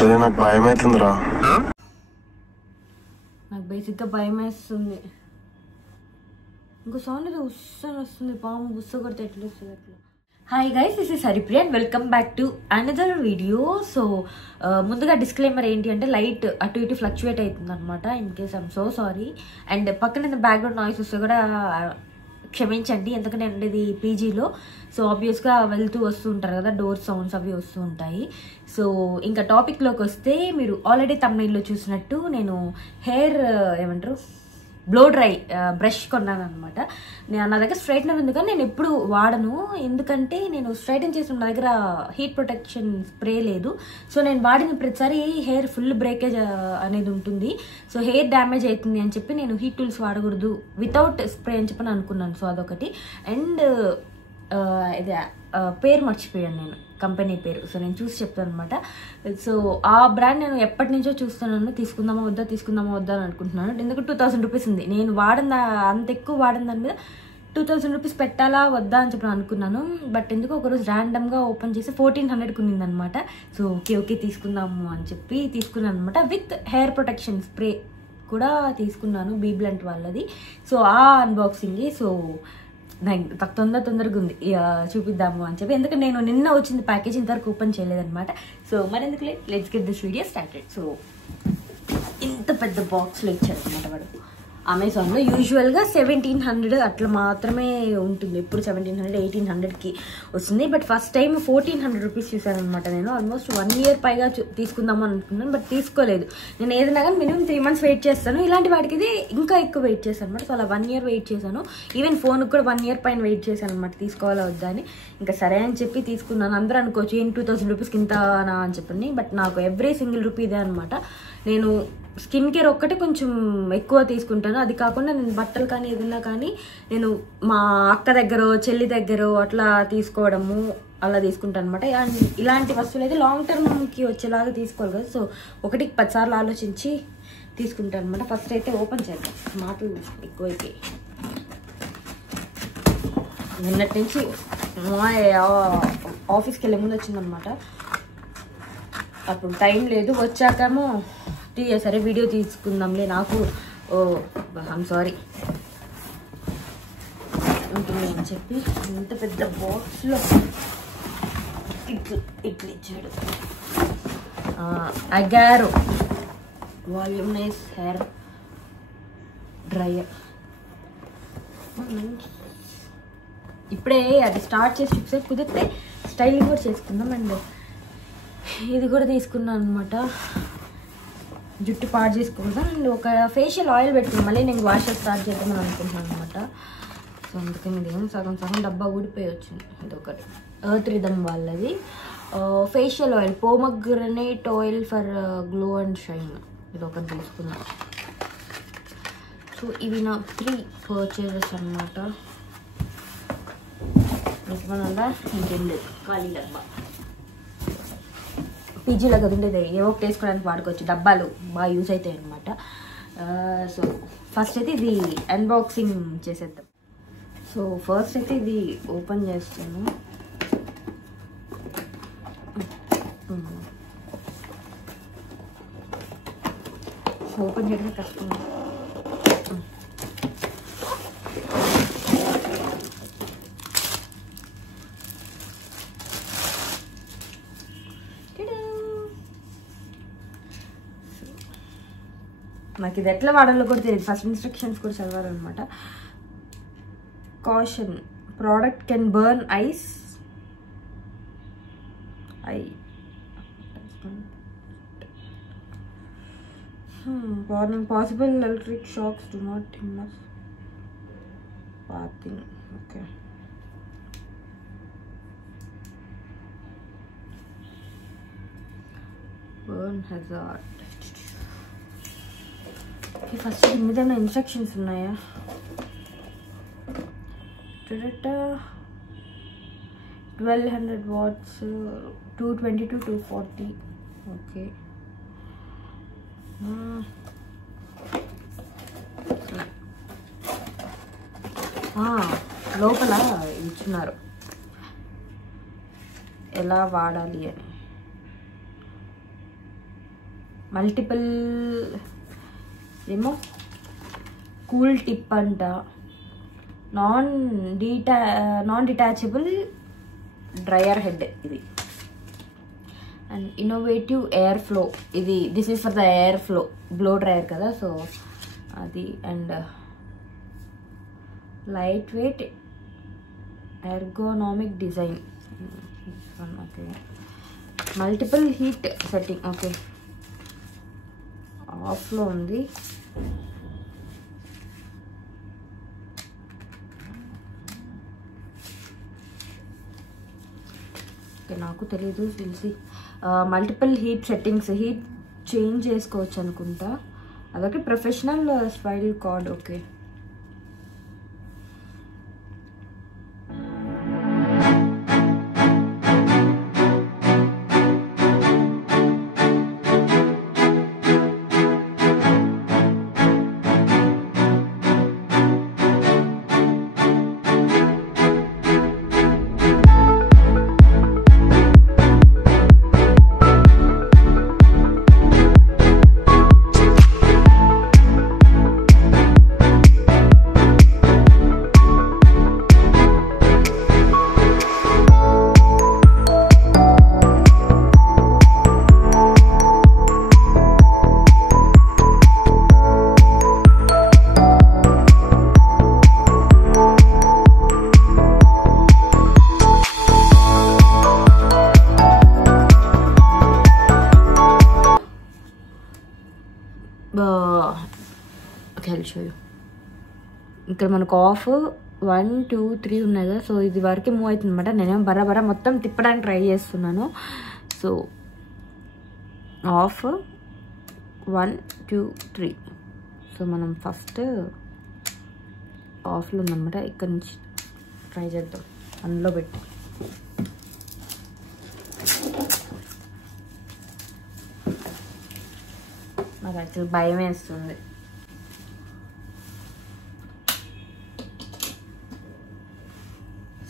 నాకు భయం అవుతుందిరా. నాకు బేసిక్గా భయం వేస్తుంది. ఇంకో సౌండ్ ఏదో వస్తుంది, పాము బుస్స కొడితే ఎట్లా వస్తుంది అట్లా. Hi guys, this is Haripriya and welcome back to another video. So ముందుగా డిస్క్లైమర్ ఏంటి అంటే లైట్ అటు ఇటు ఫ్లక్చువేట్ అవుతుంది అనమాట. In case I'm so sorry. And పక్కన బ్యాక్గ్రౌండ్ నాయిస్ వస్తే కూడా క్షమించండి, ఎందుకంటే నేను ఉండేది పీజీలో. సో ఆబ్వియస్గా వెళ్తూ వస్తూ ఉంటారు కదా, డోర్ సౌండ్స్ అవి వస్తూ ఉంటాయి. సో ఇంకా టాపిక్లోకి వస్తే, మీరు ఆల్రెడీ తమిళలో చూసినట్టు నేను హెయిర్ ఏమంటారు బ్లో డ్రై బ్రష్ కొన్నాను అనమాట. నా దగ్గర స్ట్రైట్నర్ ఉంది కానీ నేను ఎప్పుడు వాడను, ఎందుకంటే నేను స్ట్రైటన్ చేసిన నా దగ్గర హీట్ ప్రొటెక్షన్ స్ప్రే లేదు. సో నేను వాడిన ప్రతిసారి హెయిర్ ఫుల్ బ్రేకేజ్ అనేది ఉంటుంది. సో హెయిర్ డ్యామేజ్ అవుతుంది అని చెప్పి నేను హీట్ టూల్స్ వాడకూడదు వితౌట్ స్ప్రే అని చెప్పి అనుకున్నాను. సో అదొకటి. అండ్ ఇది పేరు మర్చిపోయాను నేను, కంపెనీ పేరు. సో నేను చూసి చెప్తాను అనమాట. సో ఆ బ్రాండ్ నేను ఎప్పటి నుంచో చూస్తున్నాను, తీసుకుందామా వద్దా అని అనుకుంటున్నాను. ఎందుకంటే 2000 రూపీస్ ఉంది. నేను అంత ఎక్కువ వాడిన దాని మీద 2000 రూపీస్ పెట్టాలా వద్దా అని చెప్పి అనుకున్నాను. బట్ ఎందుకు ఒకరోజు ర్యాండమ్గా ఓపెన్ చేసి 1400కి ఉన్నిందనమాట. సో ఓకే తీసుకుందాము అని చెప్పి తీసుకున్నాను అనమాట. విత్ హెయిర్ ప్రొటెక్షన్ స్ప్రే కూడా తీసుకున్నాను, బీ బ్లంట్ వాళ్ళది. సో ఆ అన్బాక్సింగ్ సో నాకు తొందరగా ఉంది, చూపిద్దాము అని చెప్పి. ఎందుకంటే నేను నిన్న వచ్చింది ప్యాకేజ్, ఇంతవరకు ఓపెన్ చేయలేదన్నమాట. సో మరెందుకు let's get this video started. So ఇంత పెద్ద బాక్స్లో ఇచ్చారు అనమాట వాడు అమెజాన్లో. యూజువల్గా 1700 అట్లా మాత్రమే ఉంటుంది, ఎప్పుడు 1700 1800కి వస్తుంది. బట్ ఫస్ట్ టైం 1400 రూపీస్ చూసాను అనమాట. నేను ఆల్మోస్ట్ 1 ఇయర్ పైగా తీసుకుందామని అనుకున్నాను, బట్ తీసుకోలేదు. నేను ఏదైనా కానీ మినిమం 3 months వెయిట్ చేస్తాను, ఇలాంటి వాటికి ఇది ఇంకా ఎక్కువ వెయిట్ చేశాను అనమాట. సో అలా 1 year వెయిట్ చేశాను. ఈవెన్ ఫోన్కి కూడా 1 year పైన వెయిట్ చేశాను అనమాట, తీసుకోవాలా వద్దా అని. ఇంకా సరే అని చెప్పి తీసుకున్నాను. అందరూ అనుకోవచ్చు ఏం 2000 రూపీస్కి ఇంతనా అని చెప్పండి, బట్ నాకు ఎవ్రీ సింగిల్ రూపీ ఇదే అనమాట. నేను స్కిన్ కేర్ ఒక్కటే కొంచెం ఎక్కువ తీసుకుంటాను. అది కాకుండా నేను బట్టలు కానీ ఏదైనా కానీ నేను మా అక్క దగ్గర చెల్లి దగ్గర అట్లా తీసుకోవడము అలా తీసుకుంటాను అనమాట. ఇలాంటి వస్తువులు అయితే లాంగ్ టర్మ్కి వచ్చేలాగా తీసుకోవాలి కదా. సో 1కి 10 సార్లు ఆలోచించి తీసుకుంటాను అనమాట. ఫస్ట్ అయితే ఓపెన్ చేద్దాం, మాటలు ఎక్కువైపోయి. నిన్నటి నుంచి ఆఫీస్కి వెళ్ళే ముందు వచ్చిందనమాట. అప్పుడు టైం లేదు, వచ్చాకేమో సరే వీడియో తీసుకుందాంలే, నాకు ఐమ్ సారీ ఉంటుంది అని చెప్పి ఇంత పెద్ద బాక్స్లో ఇట్లా ఇచ్చాడు. Agaro volumize hair dryer. ఇప్పుడే అది స్టార్ట్ చేసి చూసే కుదిరితే స్టైలింగ్ కూడా చేసుకుందాం. అండ్ ఇది కూడా తీసుకున్నాను అనమాట, జుట్టు పాడు చేసుకోకుండా. అండ్ ఒక ఫేషియల్ ఆయిల్ పెట్టుకుని మళ్ళీ నేను వాషర్ స్టార్ట్ చేద్దామని అనుకుంటున్నాను అనమాట. సో అందుకని ఇదేమో సగం డబ్బా ఊడిపోయి వచ్చింది. ఇదొకటి ఎర్త్ రిథమ్ వాళ్ళది facial oil, pomegranate oil for glow and shine. ఇదొకటి తీసుకున్నాను. సో ఇవి నా 3 పర్చేజెస్ అనమాట. ఇంకేమన్నా ఇంకేం లేదు, ఖాళీ డబ్బా. పీజీలో కదా ఉండేది, ఏవో వేసుకోవడానికి వాడుకోవచ్చు, డబ్బాలు బాగా యూజ్ అవుతాయి అనమాట. సో ఫస్ట్ అయితే ఇది అన్బాక్సింగ్ చేసేద్దాం. సో ఫస్ట్ అయితే ఇది ఓపెన్ చేస్తాను. ఓపెన్ చేయడం కష్టం. నాకు ఇది ఎట్లా వాడాలో కూడా తెలియదు, ఫస్ట్ ఇన్స్ట్రక్షన్స్ కూడా చదవాలన్నమాట. Caution, product can burn eyes warning, possible electric shocks, do not immerse bathing. Okay, burn hazard. First దీని మీద ఏమైనా ఇన్స్ట్రక్షన్స్ ఉన్నాయా? 1200 watts, 220 to 240. ఓకే, లోపల ఇచ్చున్నారు ఎలా వాడాలి అని. మల్టిపుల్ ఏమో కూల్ టిప్ అంట, నాన్ డిటాచబుల్ డ్రయర్ హెడ్ ఇది. అండ్ ఇన్నోవేటివ్ ఎయిర్ ఫ్లో, ఇది this is for the air flow, blow dryer కదా, సో అది. And light weight ergonomic design, okay. Multiple heat setting, okay. ఆఫ్లో ఉంది. నాకు తెలీదు, తెలిసి multiple heat settings, heat change చేసుకోవచ్చు అనుకుంటా. అదొక ప్రొఫెషనల్ స్పైడల్ కార్డ్, ఓకే. ఇక్కడ మనకు ఆఫ్ 1 2 3 ఉన్నాయి కదా, సో ఇది వరకు మూవ్ అవుతుంది అనమాట. నేనేమో బరాబరా మొత్తం తిప్పడానికి ట్రై చేస్తున్నాను. సో ఆఫ్ 1 2 3, సో మనం ఫస్ట్ ఆఫ్లో ఉందన్నమాట. ఇక్కడ నుంచి ట్రై చేద్దాం అందులో పెట్టి. నాకు యాక్చువల్ భయం వేస్తుంది.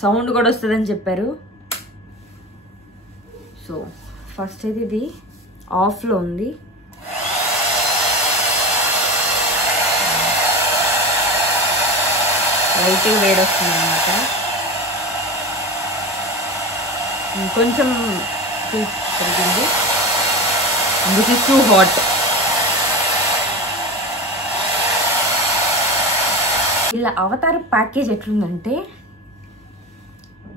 సౌండ్ కూడా వస్తుందని చెప్పారు. సో ఫస్ట్ అయితే ఇది ఆఫ్లో ఉంది. లైట్గా వేడి వస్తుంది అన్నమాట. ఇంకొంచెం హీట్ పెరిగింది. This is too hot. ఇలా అవతార్ ప్యాకేజ్ ఎట్లుందంటే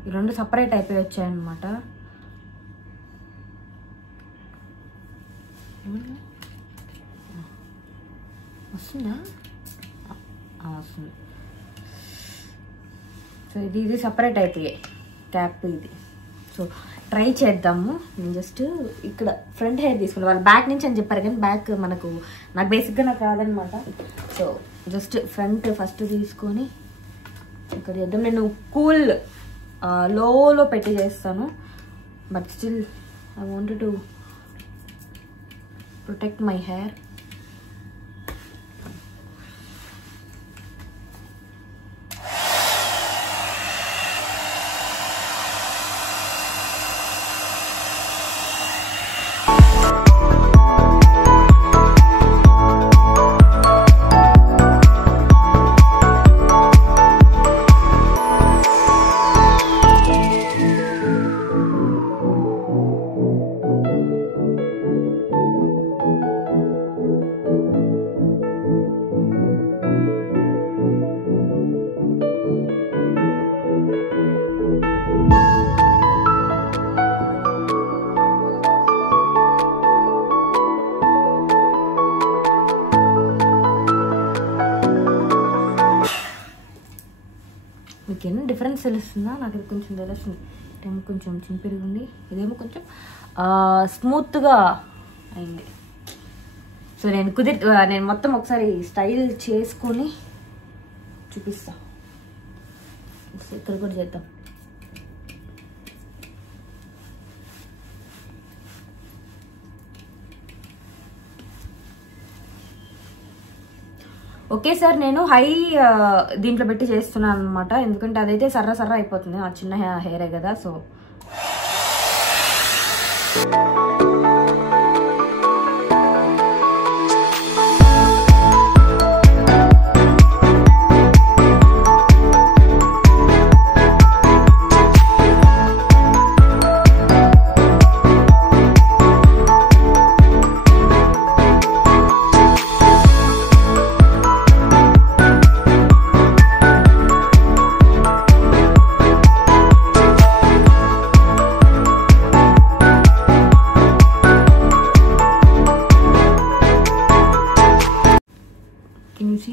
ఈ రెండు సపరేట్ అయిపోయి వచ్చాయన్నమాట. వస్తుందా? వస్తుంది. సో ఇది సపరేట్ అయిపోయాయి, క్యాప్ ఇది. సో ట్రై చేద్దాము. నేను జస్ట్ ఇక్కడ ఫ్రంట్ హెయిర్ తీసుకున్నాను. వాళ్ళు బ్యాక్ నుంచి అని చెప్పారు కానీ బ్యాక్ నాకు బేసిక్గా నాకు రాదనమాట. సో జస్ట్ ఫ్రంట్ ఫస్ట్ తీసుకొని ఇక్కడ చేద్దాం. నేను కూల్ లోలో పెట్టి చేస్తాను, but still I wanted to protect my hair. మీకేమో డిఫరెన్స్ తెలుస్తుందా? నాకు ఇది కొంచెం తెలుస్తుంది. ఇదేమో కొంచెం చింపిరిగా ఉంది, ఇదేమో కొంచెం స్మూత్గా అయింది. సో నేను మొత్తం ఒకసారి స్టైల్ చేసుకొని చూపిస్తా. ఇక్కడ కూడా చేద్దాం. ఓకే సార్, నేను హై దీంట్లో పెట్టి చేస్తున్నాను అనమాట. ఎందుకంటే అదైతే సర్ర అయిపోతుంది, ఆ చిన్న హెయిరే కదా. So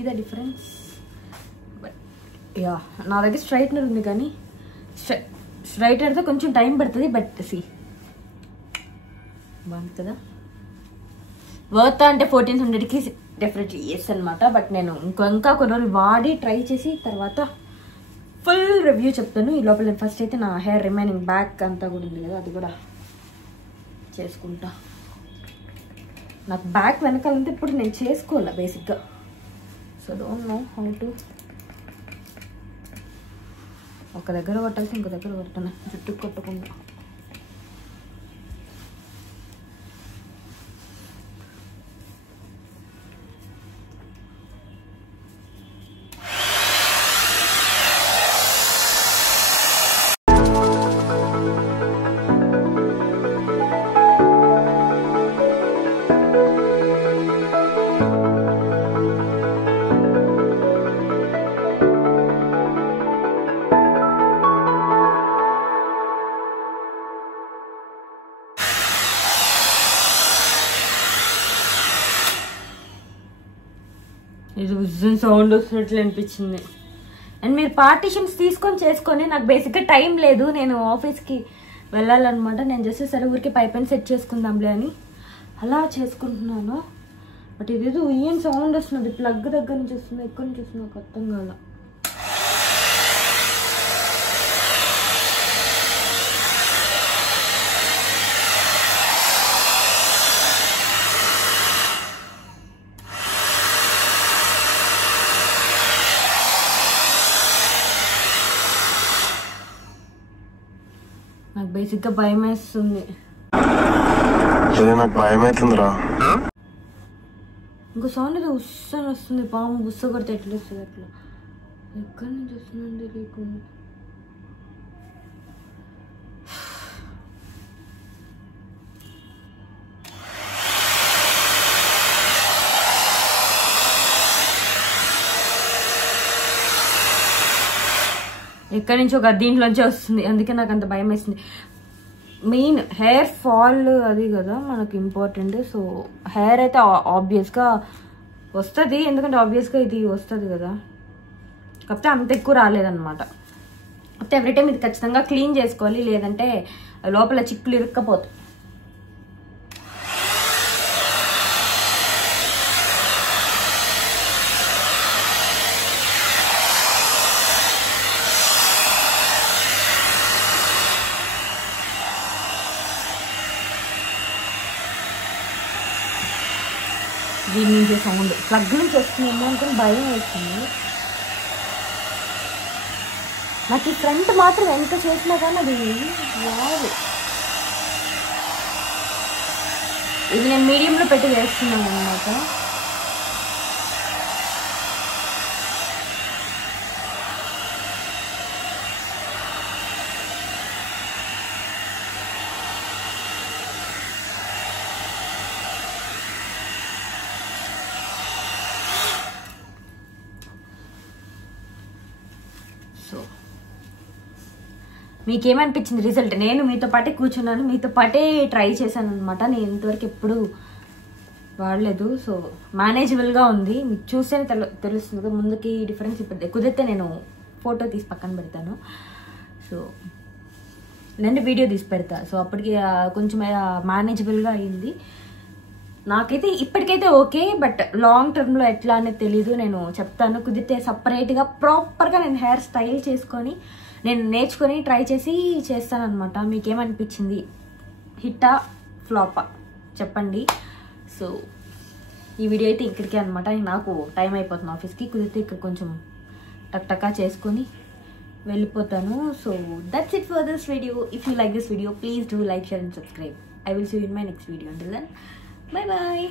the difference. But yeah నా దగ్గర స్ట్రైట్నర్ ఉంది కానీ స్ట్రైటర్తో కొంచెం టైం పడుతుంది. బట్ సి బాగుంది కదా. వర్త్ అంటే 1400కి డెఫినెట్లీ ఎస్ అనమాట. బట్ నేను ఇంకా కొన్ని రోజులు వాడి ట్రై చేసి తర్వాత ఫుల్ రివ్యూ చెప్తాను. ఈ లోపల నేను ఫస్ట్ అయితే నా హెయిర్ రిమైనింగ్ బ్యాక్ అంతా కూడా ఉంది కదా, అది కూడా చేసుకుంటా. నాకు బ్యాక్ వెనకాలంటే ఇప్పుడు నేను చేసుకోవాలా బేసిక్గా. So don't know how to. ఒక దగ్గర కొట్టాల్సి ఇంకో దగ్గర కొట్టాను, జుట్టుకు కొట్టకుండా. ఇది ఉజ్జన్ సౌండ్ వస్తున్నట్లు అనిపించింది. అండ్ మీరు పార్టీషన్స్ తీసుకొని చేసుకొని, నాకు బేసిక్గా టైం లేదు, నేను ఆఫీస్కి వెళ్ళాలన్నమాట. నేను జస్ట్ సరే ఊరికి పైప్ సెట్ చేసుకుందాంలే అని అలా చేసుకుంటున్నాను. బట్ ఇదేదో ఉయ్యని సౌండ్ వస్తున్నది, ప్లగ్ దగ్గర నుంచి వస్తుంది, ఎక్కడి నుంచి వస్తుంది నాకు అర్థం కాల. నాకు బేసిక్గా భయం వేస్తుంది. ఇంకో సౌండ్ ఏదో ఉస్సని వస్తుంది, పాము బుస్స కొడితే ఎట్లా వస్తుంది అట్లా. ఎక్కడి నుంచి వస్తుందండి లేకుండా. ఎక్కడి నుంచి ఒక దీంట్లోంచి వస్తుంది, అందుకే నాకు అంత భయం వేస్తుంది. మెయిన్ హెయిర్ ఫాల్ అది కదా మనకు ఇంపార్టెంట్. సో హెయిర్ అయితే ఆబ్వియస్గా వస్తుంది, ఎందుకంటే ఆబ్వియస్గా ఇది వస్తుంది కదా. కాకపోతే అంత ఎక్కువ రాలేదన్నమాట. కాకపోతే ఎవ్రీ టైం ఇది ఖచ్చితంగా క్లీన్ చేసుకోవాలి, లేదంటే లోపల చిక్కులు ఇరుక్కపోతాయి. దీని నుంచి సౌండ్ ప్లగ్ నుంచి వస్తుందేమో అనుకుని భయం వేస్తుంది నాకు. ఈ ఫ్రంట్ మాత్రం ఎంత చేసినా కానీ అది రాదు. ఇది నేను మీడియంలో పెట్టి వేస్తున్నాను అన్నమాట. సో మీకేమనిపించింది రిజల్ట్? నేను మీతో పాటే కూర్చున్నాను, మీతో పాటే ట్రై చేశాను అనమాట. నేను ఇంతవరకు ఎప్పుడు వాడలేదు. సో మేనేజబుల్గా ఉంది, మీకు చూస్తేనే తెలుస్తుంది కదా ముందుకి డిఫరెన్స్. ఇప్పుడు కుదిరితే నేను ఫోటో తీసి పక్కన పెడతాను. సో నేను వీడియో తీసి పెడతా. సో అప్పటికి కొంచెం మేనేజబుల్గా అయింది నాకైతే. ఇప్పటికైతే ఓకే, బట్ లాంగ్ టర్మ్లో ఎట్లా అనేది తెలీదు. నేను చెప్తాను, కుదిరితే సపరేట్గా ప్రాపర్గా నేను హెయిర్ స్టైల్ చేసుకొని నేను నేర్చుకొని ట్రై చేసి చేస్తాను అనమాట. మీకేమనిపించింది? హిట్టా ఫ్లాపా చెప్పండి. సో ఈ వీడియో అయితే ఇక్కడికే అనమాట. నాకు టైం అయిపోతుంది ఆఫీస్కి. కుదిరితే ఇక్కడ కొంచెం టక్టకా చేసుకొని వెళ్ళిపోతాను. So that's it for this video. If you like this video, please do like, share and subscribe. I will see you in my next video. Until then, bye bye.